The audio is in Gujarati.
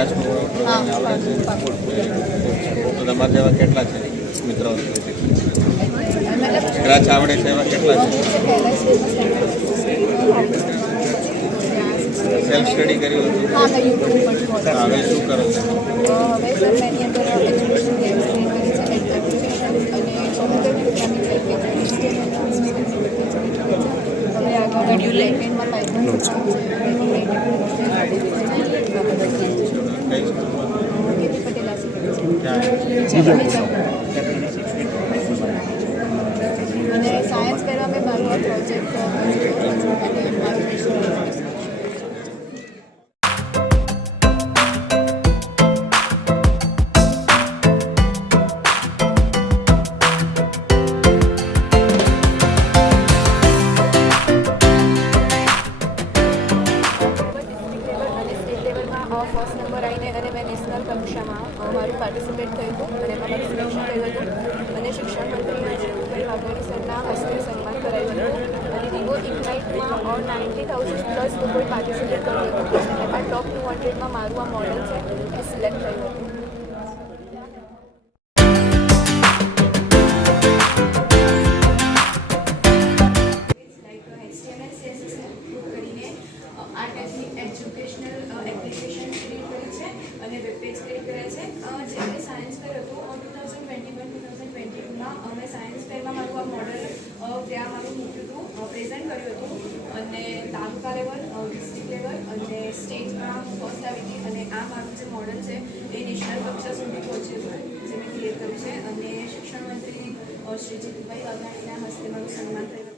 સ્ક્રેચ પ્રોગ્રામ આવડે છે? તો તમારા જેવા કેટલા છે મિત્રો? સ્ક્રેચ આવડે છે એવા કેટલા છે? સેલ્ફ સ્ટડી કર્યું હતું? હવે શું કરો છો? અને સાયન્સ કરવા મેં મારો પ્રોજેક્ટ ફર્સ્ટ નંબર આવીને અને મેં નેશનલ કક્ષામાં મારું પાર્ટિસિપેટ થયું હતું અને એમાં મારું સિલેક્શન થયું હતું અને શિક્ષણ મંત્રી ભૂપેન્દ્ર વાઘાણી સરના હસ્તે સન્માન કરાયું હતું અને વિવો ઇગ્નાઇટમાં 90,000 પ્લસ લોકોએ પાર્ટિસિપેટ કર્યું હતું. એમાં ટોપ 200માં મારું આ મોડલ છે એ સિલેક્ટ થયું હતું. આ ટાઈપની એજ્યુકેશનલ એપ્લિકેશન ક્રિએટ કરી છે અને વેબ પેજ ક્રિએટ કર્યા છે. જે મેં સાયન્સ ફેર હતું 2021-2022માં અમે સાયન્સ ફેરમાં મારું આ મોડલ ત્યાં મારું મૂક્યું હતું, પ્રેઝન્ટ કર્યું હતું અને તાલુકા લેવલ, ડિસ્ટ્રિક્ટ લેવલ અને સ્ટેટમાં ફર્સ્ટ આવી હતી. અને આ મારું જે મોડલ છે એ નેશનલ કક્ષા સુધી પહોંચ્યું હતું જે મેં ક્રિએટ કર્યું છે અને શિક્ષણ મંત્રી શ્રી જીતુભાઈ વાઘાણીના હસ્તે મારું સન્માન થયું.